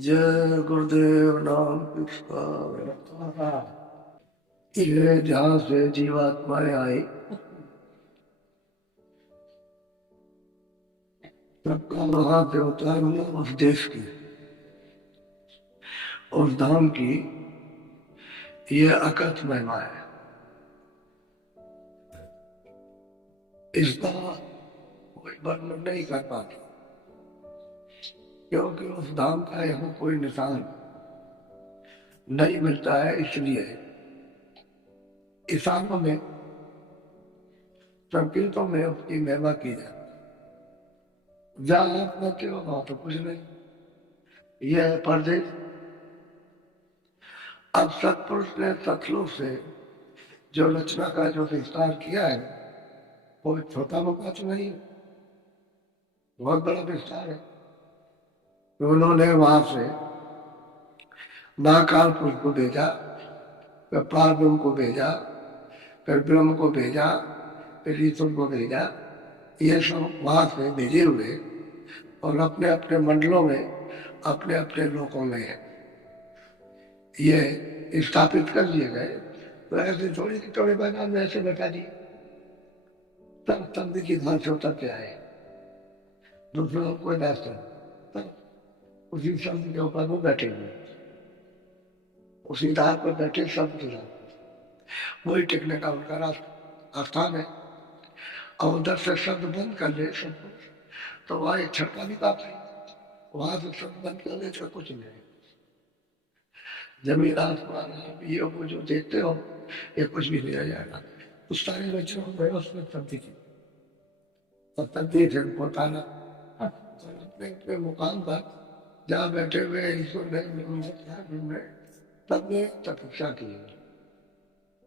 जय गुरुदेव नाम पुष्पा। ये जहां से जीवात्माएं आई सबका वहां पे अवतार हुआ उस देश की, उस धाम की। ये अकथ महिमा है। इसका कोई वर्णन नहीं कर पाते, क्योंकि उस धाम का यहाँ कोई निशान नहीं मिलता है। इसलिए ईसानों में, संकेतों में उसकी महिमा की जाती है। जहाँ आप रहते हो वहां तो कुछ नहीं, यह है परदेश। अब सतपुरुष ने सतलोक से जो रचना का जो विस्तार किया है वो छोटा मोटा तो नहीं है, बहुत बड़ा विस्तार है। तो उन्होंने वहां से महाकाल पुरुष को भेजा, फिर पार्वती को भेजा, फिर ब्रह्म को भेजा, फिर ईश्वर को भेजा। ये सब वहां से भेजे हुए और अपने अपने मंडलों में, अपने अपने लोकों में ये स्थापित कर दिए गए। तो ऐसे थोड़ी थोड़े मैदान में ऐसे बैठा दिए, तब तंत्र की धान से उतर के आए दूसरों को रास्ते, उसी शब्द के ऊपर वो बैठे हुए, उसी धार पर बैठे शब्द के साथ, वही टिकने का उनका रास्ता स्थान है। और उधर से शब्द बंद कर ले सब कुछ, तो वहां एक छटका भी काफी, वहां से शब्द बंद कर ले तो कुछ नहीं। जमीन आसमान ये वो जो देखते हो ये कुछ भी नहीं आ जाएगा। उस सारे बच्चों को उसमें तब्दी की और तब्दी से बताना अपने अपने मुकाम पर जहाँ बैठे हुए ईश्वर ने तब ने तपस्या की,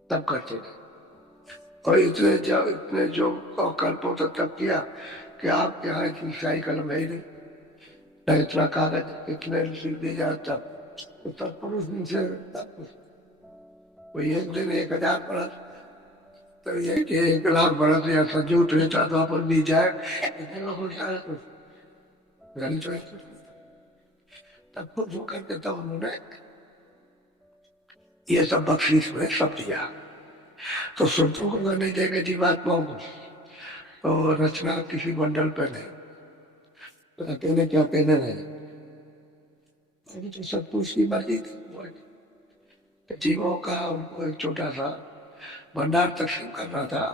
तब करते थे। और इतने जो कल्पों तक तब किया कि आपके यहाँ इतनी शाही कलम है ही नहीं, न इतना कागज, इतने लिख दिए जाए तब। तो तत्पुरुष दिन से कोई एक दिन 1000 बरस, तो ये कि 1 लाख बरस या सजूट रहता तो अपन भी जाए, तब खुद होकर के तब उन्होंने ये सब बख्शीश में सब दिया। तो सुरतों को नहीं देंगे जीवात्माओं को, तो रचना किसी मंडल पे नहीं, तो अकेले क्या अकेले नहीं। अभी तो सब कुछ की मर्जी थी, जीवों का उनको एक छोटा सा भंडार तकसीम करना था,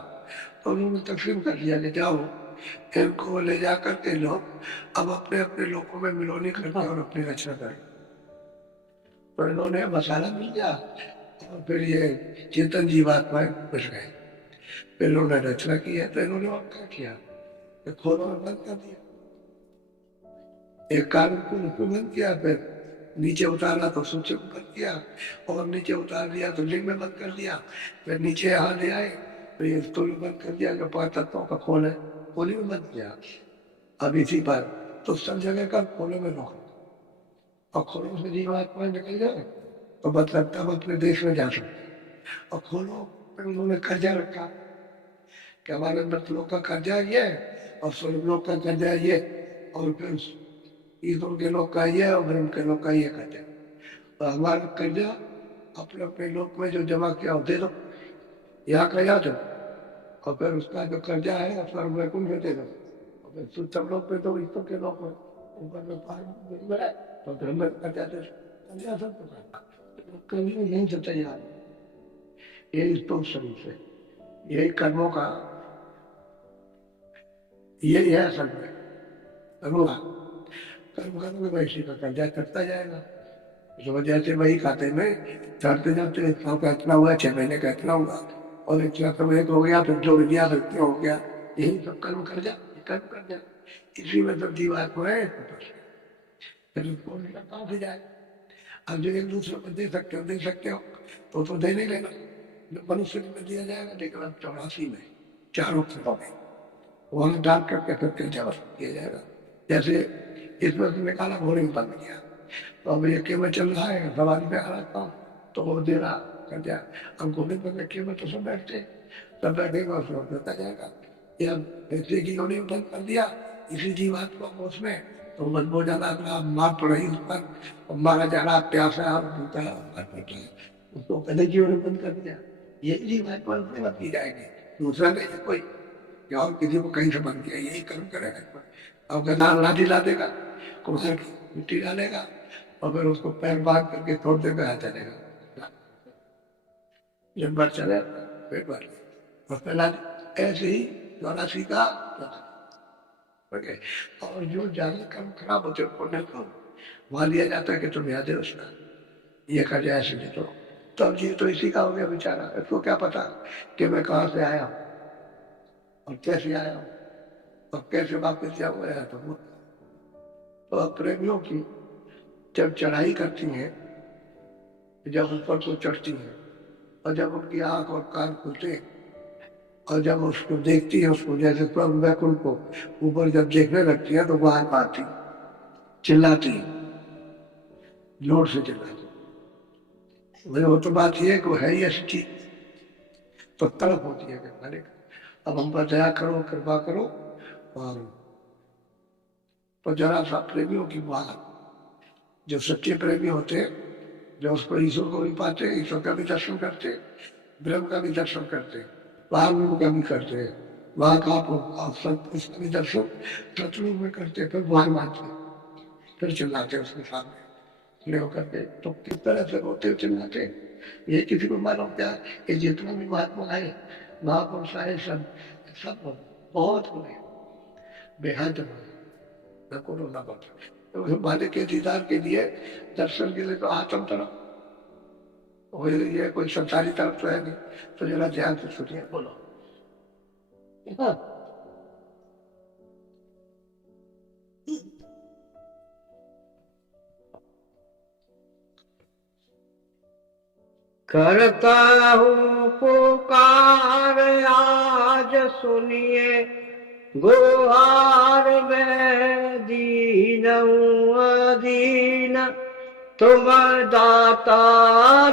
तो उन्होंने तकसीम कर दिया कि जाओ इनको ले जा करके लोग अब अपने अपने लोगों में मिलोनी करके और अपनी रचना करें। तो इन्होंने मसाला मिल गया और फिर ये चेतन जीवात्माएं बच गए। फिर इन्होंने रचना की है, तो इन्होंने और क्या किया, खोलो में बंद कर दिया, एक कागज को उसमें बंद किया, फिर नीचे उतारा तो सूचे को बंद किया, और नीचे उतार दिया तो लिंग में बंद कर दिया, फिर नीचे यहाँ ले आए तो ये स्थूल बंद कर दिया, जो 5 तत्वों का खोल है खोली में बंद किया। अब इसी पर तो सब जगह का खोलों में रोक, और खोलों से जीवात्मा निकल जाए तो मतलब तब अपने देश में जा सकते। और खोलों पे उन्होंने कर्जा रखा कि हमारे मृतलों का कर्जा ये और स्वर्गलोक का कर्जा ये, और फिर ईश्वर के लोग का ये और ब्रह्म के लोग का ये कर्जा। तो हमारा कर्जा अपने अपने लोक में जो जमा किया दे दो, यहाँ का याद हो, और फिर उसका जो कर्जा है स्वर्ग वैकुंठ में दे दो, और फिर सुतम लोक में दो, ईश्वर के लोक में ऊपर में पार तो धर्म में कर्जा दे दो, कर्जा सब कर्जा यहीं से तैयार, यही तो शरीर से, यही कर्मों का यही है असल में करूँगा। कर्म करोगे वैसे का कर्जा करता जाएगा। इस वजह से वही खाते में चढ़ते जाते 1 साल का इतना हुआ, 6 महीने का इतना हुआ, और 1 लाख का एक हो गया, फिर जोड़ दिया फिर इतना हो गया। यही सब कर्म कर जा, कर्म कर जा, इसी में सब जीवात्मा है। फिर उसको कहाँ से जाए। अब जो एक दूसरे को दे सकते हो तो दे नहीं लेना, जो मनुष्य में दिया जाएगा। लेकिन अब 84 में 4 अक्षरों में वहां डाल करके फिर कर्जा वसूल किया जाएगा। जैसे इसमें से निकाला घोड़े में बंद किया, तो अब ये केवल चल रहा है, सवारी में आ रहा हूँ तो वो दे रहा कर्जा। अब घोड़े पर केवल तो सब बैठते, सब बैठेगा और फिर देता जाएगा। ये अब ऐसे की घोड़े बंद कर दिया इसी जीवात्मा को उसमें, तो बदबू जाना था, मार पड़ी उस पर, और मारा जा रहा प्यासा और भूखा मार पड़ रहा है। उसको पहले जीवन में बंद कर दिया। ये जी बात बंद नहीं की जाएगी, दूसरा नहीं है कोई, या और किसी को कहीं से बंद किया, यही कर्म करेगा इस पर। अब गदा लाठी ला देगा, कुम्हार की मिट्टी डालेगा, और फिर उसको पैर बांध करके छोड़ देगा, चलेगा। जब बार चले फिर बार, और पहला ऐसे ही 84 का ओके। और जो ज्यादा कर्म खराब होते हैं पुण्य को वहां लिया जाता है कि तुम याद है उसका ये कर जाए ऐसे जी, तो अब जी तो इसी का हो गया बेचारा। इसको क्या पता कि मैं कहाँ से आया हूँ और कैसे आया हूँ और कैसे वापस जाऊंगा। तो अब प्रेमियों की जब चढ़ाई करती हैं, जब ऊपर को चढ़ती हैं, और जब उनकी आंख और कान खुलते हैं, और जब उसको देखती है, उसको जैसे प्रभु वैकुंठ को ऊपर जब देखने लगती है, तो वहां पाती चिल्लाती, जोर से चिल्लाती। वो तो बात ये है कि वो है ही ऐसी चीज, तो तड़प होती है कि मालिक अब हम पर दया करो, कृपा करो। और तो जरा सा प्रेमियों की बात, जो सच्चे प्रेमी होते हैं, जो उसको ईश्वर को भी पाते, ईश्वर का भी दर्शन करते, ब्रह्म का भी दर्शन करते, वाल्मीकि का भी करते, वहां का उसका भी दर्शन सतलुग में करते, फिर वहां मानते, फिर चिल्लाते उसके सामने खड़े होकर के। तो किस तरह से रोते चिल्लाते, ये किसी को मालूम क्या? ये जितना भी महात्मा आए, महापुरुष आए, सब सब बहुत हुए, बेहद हुए, न को रोना पड़ता। तो मालिक के दीदार के लिए, दर्शन के लिए तो आत्म तरफ, ये कोई संसारी तरफ तो है नहीं। तो जरा ध्यान से सुनिए, बोलो। हाँ। करता हूँ पुकार आज सुनिए, गुहार में दीन अदीन, तुम दाता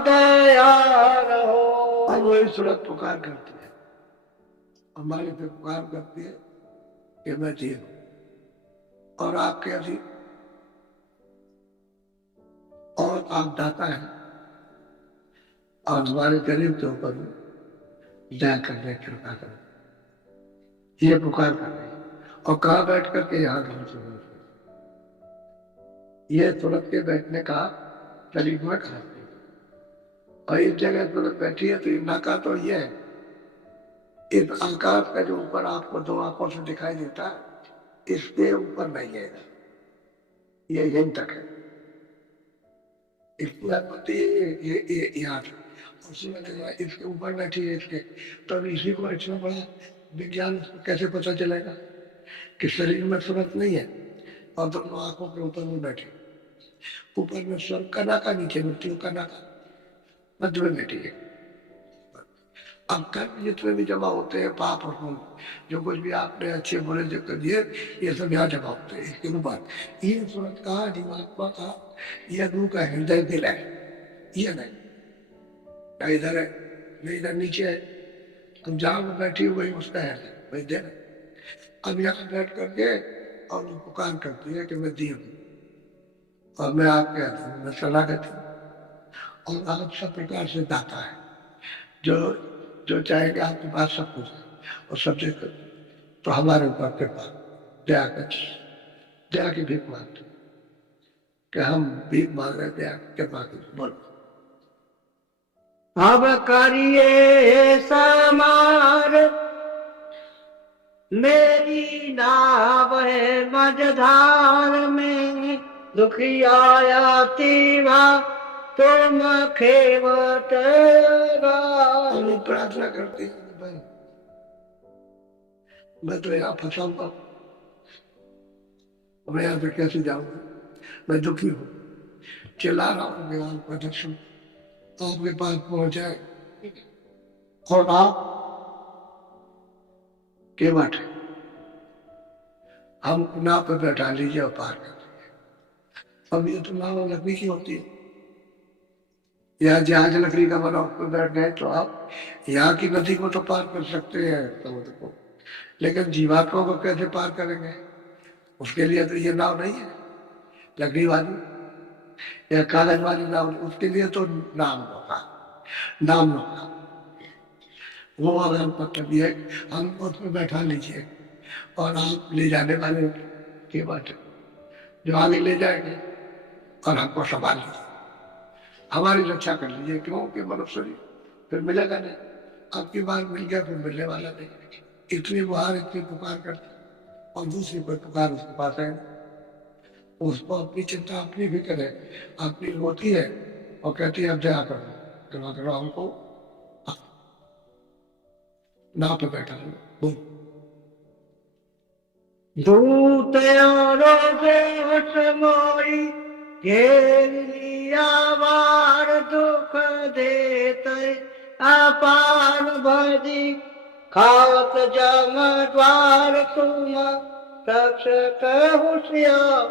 दयाल हो। अब वही सूरत पुकार करती है, हमारे पे पुकार करती है कि मैं जी हूं, और आप कैसी, और आप दाता है, और हमारे गरीब के ऊपर दया करने कृपा करो, ये पुकार कर रही है। और कहा बैठ करके, यहाँ गम सुनो, ये तुरंत के बैठने का तरीका कहा। और इस जगह तुरंत बैठी है, तो इतना का तो ये है, इस आकाश का जो ऊपर आपको दो आंखों से दिखाई देता है, इसके ऊपर नहीं है, ये यहीं तक है। इसकी अनुमति ये यहाँ इसके ऊपर बैठी है, इसके, तब इसी को इतना बड़ा विज्ञान कैसे पता चलेगा कि शरीर में सूरत नहीं है, और दोनों आंखों के ऊपर में बैठी, ऊपर में स्वर्ग का नाका, नीचे मृत्यु का नाका, मध्य में बैठी है। अब कर्म जितने भी जमा होते हैं, पाप और पुण्य, जो कुछ भी आपने अच्छे बुरे जो कर दिए, ये सब यहाँ जमा होते हैं। इसके बाद ये सूरत का, जीवात्मा का, ये गुरु का हृदय दिल है, ये नहीं इधर है, नहीं इधर नीचे है। अब जहाँ में बैठी हुई उसका है, वही दिल है। अब यहाँ बैठ करके और पुकार करती है कि मैं दी हूँ, और मैं आपके हाथ हूँ, मैं शरणागत हूँ, और आप सब प्रकार से दाता है, जो जो चाहेगा आपके पास सब कुछ है, और सबसे तो हमारे ऊपर कृपा दया कर, दया की भीख मांगते कि हम भीख मांग रहे, दया कृपा की। बोलो। अब करिए समार, मेरी नाव है मझधार में, दुखिया तीवा तुम खेवट। हम प्रार्थना करते हैं, भाई मैं तो यहाँ फंसा हुआ, मैं यहाँ पे कैसे जाऊंगा, मैं दुखी हूँ, चिल्ला रहा हूँ मेरा आपका दर्शन आपके पास पहुंच जाए, और आप के बैठे हम नाव पे बैठा लीजिए और पार कर दीजिए। अब ये तो नाव लकड़ी की होती है, या जहाज लकड़ी का बना उस पर बैठ गए तो आप यहाँ की नदी को तो पार कर सकते हैं समुद्र को, लेकिन जीवात्मा को कैसे पार करेंगे? उसके लिए तो ये नाव नहीं है। लकड़ी वाली या कागज वाली नाव, उसके लिए तो नाम होगा, नाम होगा। वो अगर हम पकड़ लिए, हम उसमें बैठा लीजिए और आप ले जाने वाले के बात जो आगे ले जाएंगे और हमको संभाल लीजिए, हमारी रक्षा कर लीजिए। क्योंकि मनुष्य फिर मिलेगा नहीं, आपकी बार मिल गया फिर मिलने वाला नहीं। इतनी गुहार इतनी पुकार करती और दूसरी कोई पुकार उसके पास है, उसको अपनी चिंता अपनी भी करे, अपनी होती है और कहती है अब दया करो, दया करो हमको, नाव पे बैठा हूँ बोल। दूतयारो देश मोई घेर लिया वार दुख देते अपार भजी खात जम द्वार तुम रक्षक होशियार।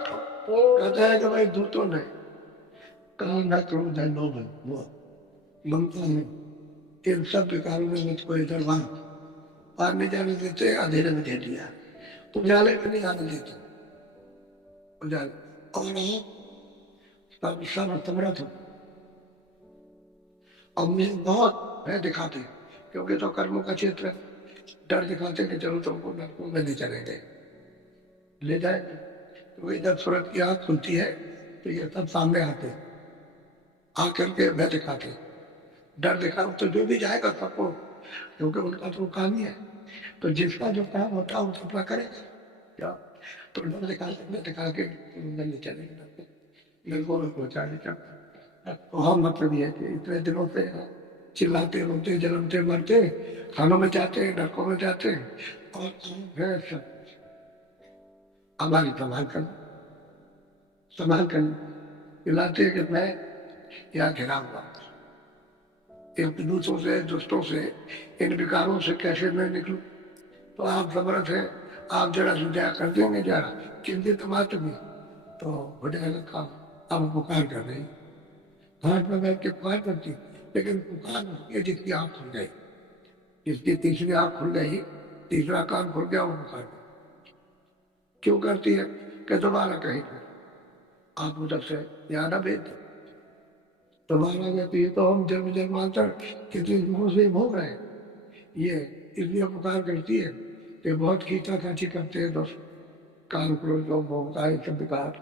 कहता है कि भाई दूतों ने कहा न क्रोध है लोभ है मोह ममता है, इन सब विकारों ने मुझको इधर वहां पार नहीं जाने देते, अंधेरे में दे दिया, उजाले में नहीं आने देते, उजाले। और सब सब समर्थ हो और मुझे बहुत भय दिखाते, क्योंकि तो कर्मों का क्षेत्र है, डर दिखाते कि चलो तुमको नरकों में नहीं चलेंगे, ले जाएंगे। क्योंकि जब सूरत की आंख खुलती है तो ये सब सामने आते, आकर के भय दिखाते, डर दिखाओ तो जो भी जाएगा सबको, क्योंकि उनका तो काम ही है। तो जिसका जो काम होता है वो अपना करेगा क्या, तो डर दिखा के नहीं चलेगा, बिल्कुल पहुंचाने का। तो हम मतलब ये कि इतने दिनों से चिल्लाते रोते जलमते मरते, खानों में जाते नरकों में जाते, और फिर हमारी संभाल कर चिल्लाते कि मैं यहाँ घिरा हुआ, इन दूसरों से दुष्टों से इन विकारों से कैसे मैं निकलूं। तो आप समर्थ हैं, आप जरा सुझाव कर देंगे, जरा चिंतित मात्र भी तो हो जाएगा काम। अब पुकार कर रही, हाथ में बैठ के पुकार करती, लेकिन पुकार ये जिसकी आंख खुल गई, जिसकी तीसरी आंख खुल गई, तीसरा कान खुल गया, वो पुकार क्यों करती है कि दोबारा कहीं आप उधर से यहाँ न भेज दो, दोबारा कहती है तो हम जन्म जन्मांतर कितने दुखों से भोग रहे हैं, ये इसलिए पुकार करती है कि बहुत खींचा खाची करते हैं दोस्त, कान क्रोध लोग भोगता है सब विकार,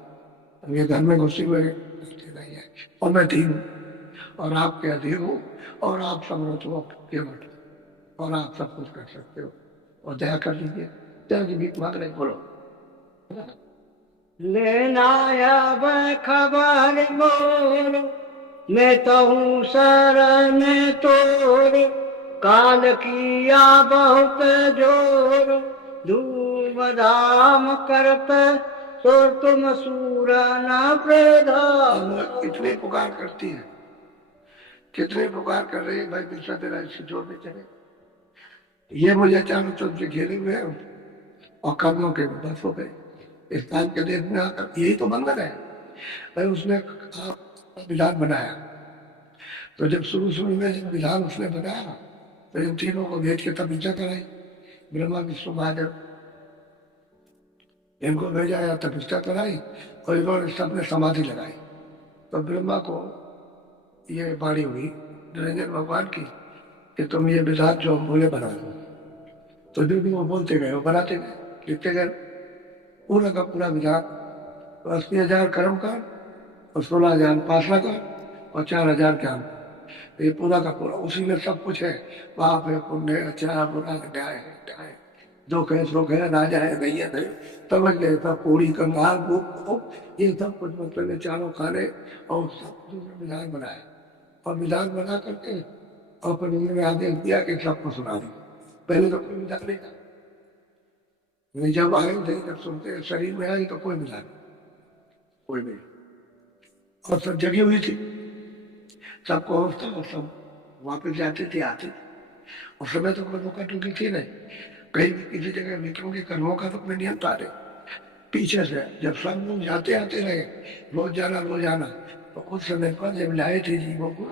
अब ये घर में घुसी हुए नहीं है, और मैं थी हूँ और आपके अधीन हूँ, और आप समर्थ हो केवल, और आप सब कुछ कर सकते हो, और दया कर लीजिए, दया की भीख मांग रहे बोलो। लेना अब खबर मोर मैं तो हूँ शरण तोर, काल किया बहुत जोर धूम धाम करत तो तुम सूर न प्रधान। इतनी पुकार करती है, कितने पुकार कर रही है भाई, पिछला तेरा इससे जोड़ में चले, ये मुझे चारों तरफ से घेरे हुए और कर्मों के बस हो गए। इस काम के देश में आकर यही तो बंधन है भाई, उसने विधान बनाया, तो जब शुरू में जब विधान उसने बनाया तो इन तीनों को भेज के तपस्या कराई, ब्रह्मा विष्णु महादेव, इनको भेजा या तपस्या कराई और इन्होंने सबने समाधि लगाई। तो ब्रह्मा को ये बाणी हुई निरंजन भगवान की कि तुम ये विधान जो हम बोले बना दो, तो जो भी वो बोलते गए वो बनाते गए, लिखते गए, पूरा का पूरा विधान, 80,000 कर्म का और 16,000 उपासना का और 4,000 ज्ञान, ये पूरा का पूरा उसी में सब कुछ है, पाप है पुण्य है अच्छा बुरा न्याय है न्याय, दुख है सुख है राजा है नैयत है, समझ ले सब पूरी कंगाल भूख, ये सब कुछ मतलब ये चारों खाने और सब कुछ विधान बनाए, और विधान बना करके और फिर उन्होंने आदेश दिया कि सबको सुना दो। पहले तो कोई विधान नहीं था, जब आए थे जब सुनते शरीर में आई तो कोई विधान कोई नहीं, और सब जगी हुई थी, सबको होता और सब वापस जाते थे आते थे, और समय तो कोई रोका टोकी थी नहीं, कहीं भी किसी जगह भी, क्योंकि कर्मों का तो कोई नियम था नहीं। पीछे से जब सब लोग जाते आते रहे, रोज जाना, तो उस समय पर जब लाए थे जीवों को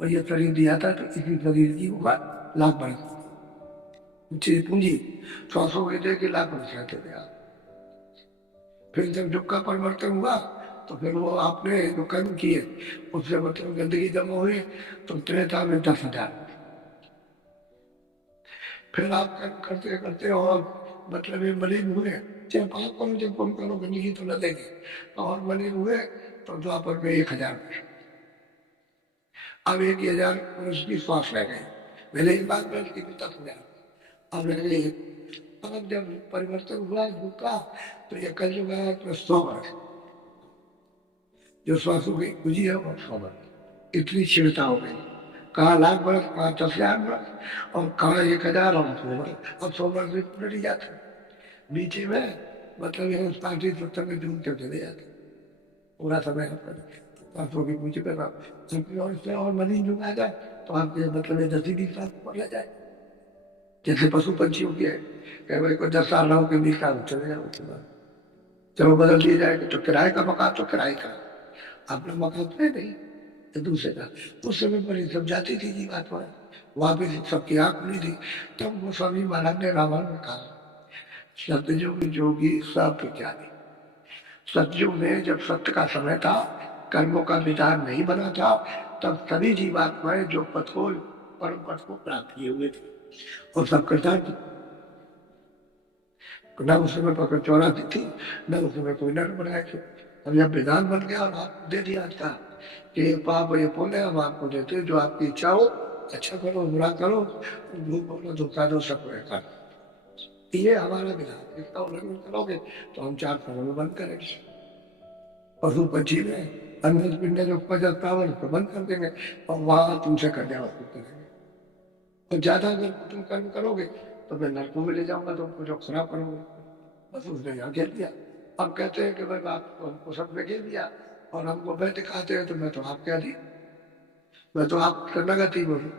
और ये शरीर दिया था, तो इसी शरीर की उम्र लाख बरस पूंजी 100 के दे के लाख बरस रहते थे आप। फिर जब युग का परिवर्तन हुआ तो फिर वो आपने जो कर्म किए उससे मतलब गंदगी जमा हुई तो त्रेता में 10,000। फिर आप कर्म करते करते और मतलब ये मलिन हुए, चाहे पाप करो चाहे पुण्य करो गंदगी तो न देगी, और मलिन हुए तो द्वापर में 1,000। अब 1,000 पुरुष की श्वास रह गए, पहले एक बात में उसकी 10,000 अब रह गई। अब जब परिवर्तन हुआ युग का तो ये कल युग आया तो 100 वर्ष, जो श्वासों की पूंजी है वो 100 वर्ष, इतनी क्षीणता हो गई। कहाँ लाख वर्ष, कहाँ 10,000 वर्ष और कहाँ 1,000 और 100 वर्ष। अब 100 वर्ष भी पूरे नहीं जाते, बीच में मतलब ये 35-70 में डूबते चले जाते पूरा समय आपको की पूछे कर और इसमें और मरीज लोग आ जाए तो आपके मतलब ये 10-20 साल ऊपर ले जाए, जैसे पशु पंछियों की है कि भाई को 10 साल रहो के 20 साल चले जाओ, उसके बाद चलो बदल दिया जाए तो किराए का मकान तो किराए का, अपना मकान तो है नहीं तो दूसरे का। उस समय पर ये सब जाती थी जीवात्मा, वहां पे सबकी आंख खुली थी। तब गोस्वामी महाराज ने रावण में कहा सतयुग जोगी सब ज्ञानी। सतयुग में जब सत्य का समय था, कर्मों का विचार नहीं बना था, तब सभी जीवात्माएं जो पथ को परम पथ को प्राप्त किए हुए थे और सब करता थी। न उस समय पकड़ चौराती थी, न उस समय कोई नर बनाए थे। अब जब विधान बन गया और आपको दे दिया था कि ये पाप ये पुण्य हम आपको देते, जो आपकी इच्छा हो अच्छा करो बुरा करो, झूठ बोलो धोखा दो, सब कर। ये हमारा विधान, इसका उल्लंघन करोगे तो हम 4 सालों में बंद करेंगे। पशु पंछी में अन्न पिंड जो उपजता है उसको बंद कर देंगे और वहां तुमसे कन्या करेंगे। और ज्यादा अगर तुम कर्म करोगे तो मैं नरकों में ले जाऊंगा, तो जो खराब करोगे। बस उसने यहाँ घेर दिया। अब कहते हैं कि भाई आपको हमको सब में घेर दिया और हमको मैं दिखाते हैं तो मैं तो आपके अधीन, मैं तो आप शरणागति बोलूँ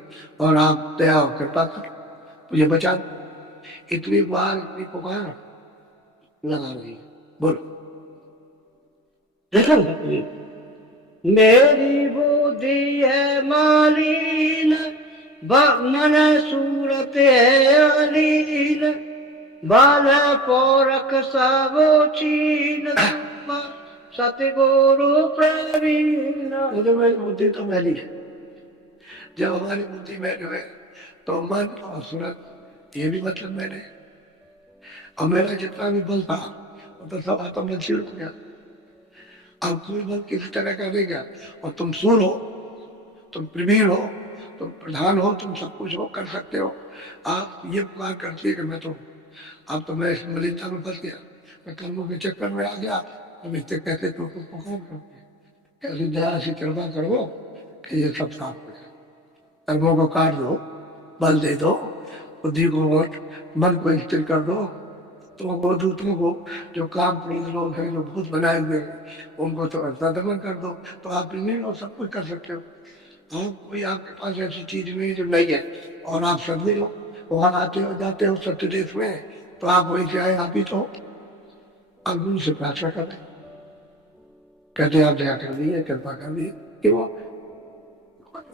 और आप दया और कृपा करो मुझे बचा दो। इतनी बार इतनी पुकार लगा रही है, बोलो। मेरी बुद्धि है मालीन, मन सूरत है अलीन, बाल पौरख सब चीन, सतगुरु प्रवीण। मेरी बुद्धि तो मैली है, जब हमारी बुद्धि मैल है तो मन और सूरत ये भी मतलब मैंने, और मेरा जितना भी बल था वो तो सब आत्म में छीड़ गया। अब कोई बल किसी तरह का नहीं गया, और तुम सूर हो, तुम प्रवीण हो, तुम प्रधान हो, तुम सब कुछ हो कर सकते हो। आप ये पुकार करती है कि मैं तो अब तो मैं इस मलिनता में फंस गया, मैं कर्मों के चक्कर में आ गया। अब इससे कैसे तो पुकार करते हैं, कैसे दया से कृपा करो कि ये सब साफ हो जाए, कर्मों को काट दो, बल दे दो, बुद्धि को और मन को स्थिर कर दो। तुमको दूतों को जो काम क्रोध लोग हैं जो भूत बनाए हुए हैं उनको तो ऐसा दमन कर दो, तो आप नहीं हो सब कुछ कर सकते हो। आप कोई आपके पास ऐसी चीज नहीं जो नहीं है और आप सभी हो, वहां आते हो जाते हो सत्य देश में, तो आप वही से आए, आप ही तो आप गुरु से प्रार्थना करते कहते आप दया कर दिए कृपा कर दिए कि वो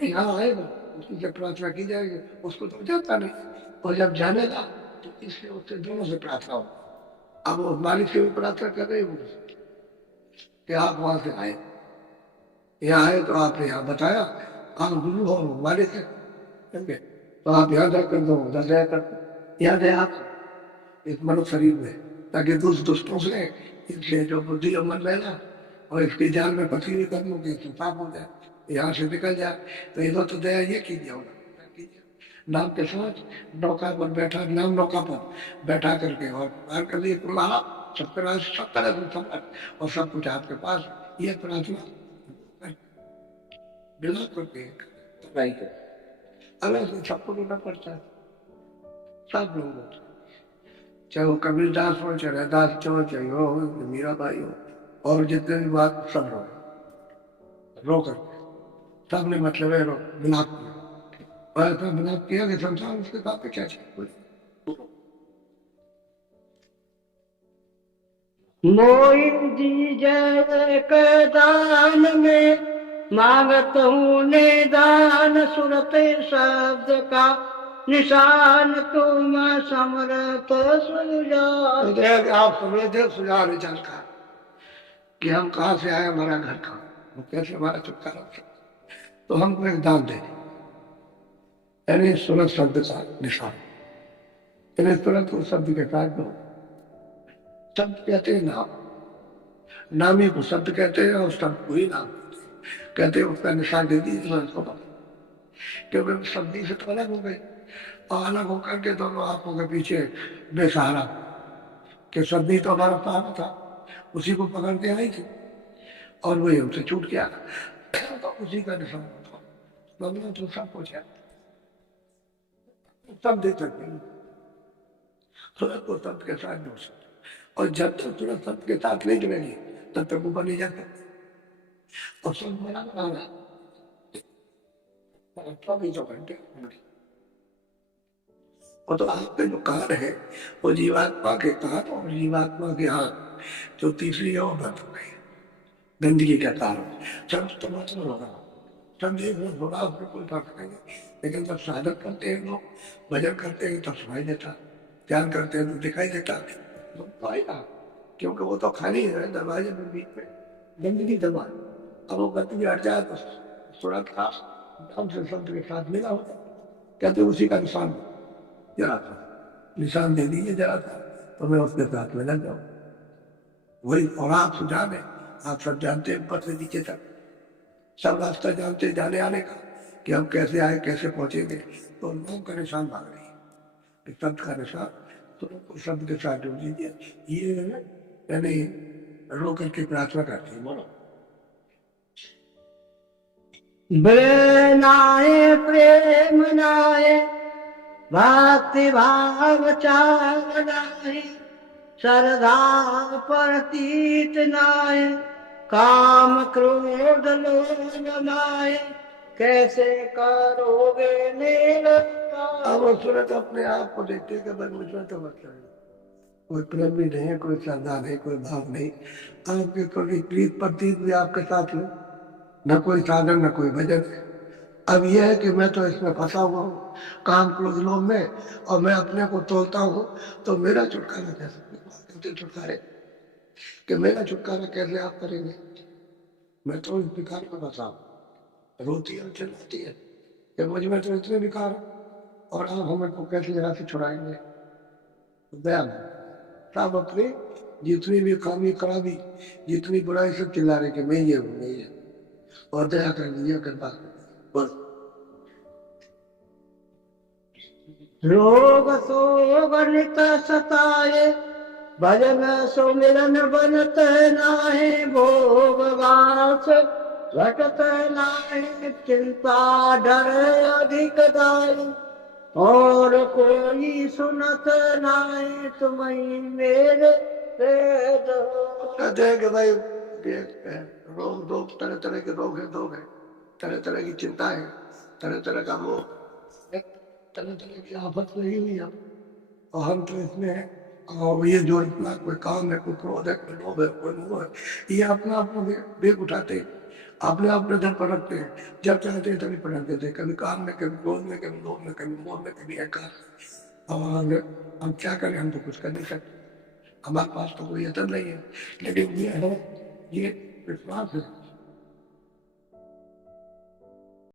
यहाँ आएगा उसकी जब प्रार्थना की जाएगी उसको तो जाता नहीं, और जब जानेगा तो इसलिए उससे दोनों से प्रार्थना हो। अब वो मालिक से भी प्रार्थना कर रहे हो कि आप वहां से आए, यहाँ आए तो आपने यहाँ बताया आप गुरु हो मालिक है, समझे? तो आप यहाँ दया कर दो उधर दया कर दो, यहाँ दया आप इस मनुष्य शरीर में, ताकि दुष्टों से इसलिए जो बुद्धि और मन रहना और इसकी जान में फंसी हुई कर्मों की साफ हो जाए, यहाँ से निकल जाए। तो इधर तो दया ये कीजिए होगा, नाम के साथ नौका पर बैठा, नाम नौका पर बैठा करके और पार कर दिए तुम आप सब तरह से समझ और सब कुछ आपके पास, ये प्रार्थना बिना करके नहीं है। अब ऐसे सबको लेना पड़ता है, सब लोगों को, चाहे वो कबीर दास हो, चाहे रैदास हो, चाहे हो मीरा भाई हो, और जितने भी बात सब रो करके सबने मतलब है मिलाप किया, और ऐसा मिलाप किया कि संसार उसके साथ क्या चाहिए। मोई दी जय के दान में मांगत हूँ निदान, सुरते शब्द का निशान तुम समर्थ सुजान। आप समृद्ध सुजान जल का कि हम कहाँ से आए, हमारा घर कहाँ, वो कैसे हमारा छुटकारा हो सकता। तो हमको एक दान दे दी, यानी सूरत शब्द का निशान, यानी सूरत को शब्द के साथ दो। शब्द कहते हैं नाम, नामी को शब्द कहते हैं और शब्द को ही नाम कहते हैं। उसका निशान दे दी सूरत को, क्योंकि शब्दी से तो अलग हो गए, और अलग होकर के दोनों आंखों के पीछे बेसहारा, कि शब्दी तो हमारा सहारा था, उसी को पकड़ के आई थी और वही हमसे छूट गया, तो उसी का निशान था। हमने तो सब कुछ है, सब दे सकते हैं, सूरत को शब्द के साथ जोड़ सकते, और जब तक सूरत शब्द के साथ नहीं जुड़ेगी तब तक ऊपर नहीं जाता। और सब बड़ा बना 24 घंटे, और तो आपके जो कान है वो जीवात्मा के कान और जीवात्मा के हाथ जो तीसरी है वो बंद हो गई गंदगी के कारण। सब तो मतलब होगा, सब एक रोज होगा, उसमें कोई फर्क नहीं है। लेकिन जब साधक करते हैं लोग, भजन करते हैं तब सुनाई देता, ध्यान करते हैं तो दिखाई देता, तो आएगा, क्योंकि वो तो खाली है दरवाजे में बीच में गंदगी दबा, अब वो गंदगी हट जाए तो सूरत का नाम से शब्द के साथ मिला होता। कहते उसी का निशान जरा था, निशान दे दीजिए जरा था, तो मैं उसके साथ में लग जाऊं वही। और आप सुझाव है, आप सब जानते हैं ऊपर से नीचे तक सब रास्ता जानते हैं जाने आने का, कि हम कैसे आए कैसे पहुंचेंगे। तो नाम का निशान मांग रही है, शब्द का निशान, तो शब्द के साथ जोड़ दीजिए। ये यानी रो करके प्रार्थना करती है, बोलो। नाये प्रेम नाये भक्ति भाव चाव नाये, श्रद्धा प्रतीत नाये, काम क्रोध लोभ नाये, कैसे करोगे निरंकार। अब सूरत अपने आप को देखते कि भाई मुझमें तो मतलब कोई प्रेम भी नहीं है, कोई श्रद्धा नहीं, कोई भाव नहीं, आपके कोई प्रीत प्रतीत भी आपके साथ है, न कोई साधन न कोई भजन। अब यह है कि मैं तो इसमें फंसा हुआ हूँ काम क्रोध लोभ में, और मैं अपने को तोलता हूँ, तो मेरा छुटकारा कैसे छुटकारे, कि मेरा छुटकारा कैसे आप करेंगे। मैं तो इस विकार में फंसा हूँ, रोती है चिल्लाती है कि मुझ में तो इतने विकार, और आप हमें को कैसे यहाँ से छुड़ाएंगे। बयान सब अपनी जितनी भी खामी खराबी, जितनी बुराई सब चिल्ला रहे कि मैं ये हूँ, मैं ये, और दया कर दीजिए कृपा बस। रोग शोग नित सताए, भजन सुमिरन बनत नाहे, भोग वास घटत नाहे, चिंता डर अधिक दाई, और कोई सुनत नाहे, तुम्हीं मेरे वेद। कहते हैं कि भाई रोग रोग तरह तरह के रोग है, तरह तरह की चिंता है, तरह तरह का मोह, तरह तरह की आफत लगी हुई है, और हम तो इसमें, और ये जो इतना कोई काम है, कोई क्रोध है, कोई लोभ है, कोई मोह है, ये अपना अपना बेग उठाते हैं, अपने अपने धन पर रखते हैं, जब चाहते हैं तभी पढ़ा देते हैं, कभी काम में, कभी क्रोध में, कभी लोभ में, कभी मोह में, कभी अहंकार। और हम क्या करें, हम तो कुछ कर नहीं सकते, हमारे पास तो कोई यतन नहीं है, लेकिन ये है, ये विश्वास है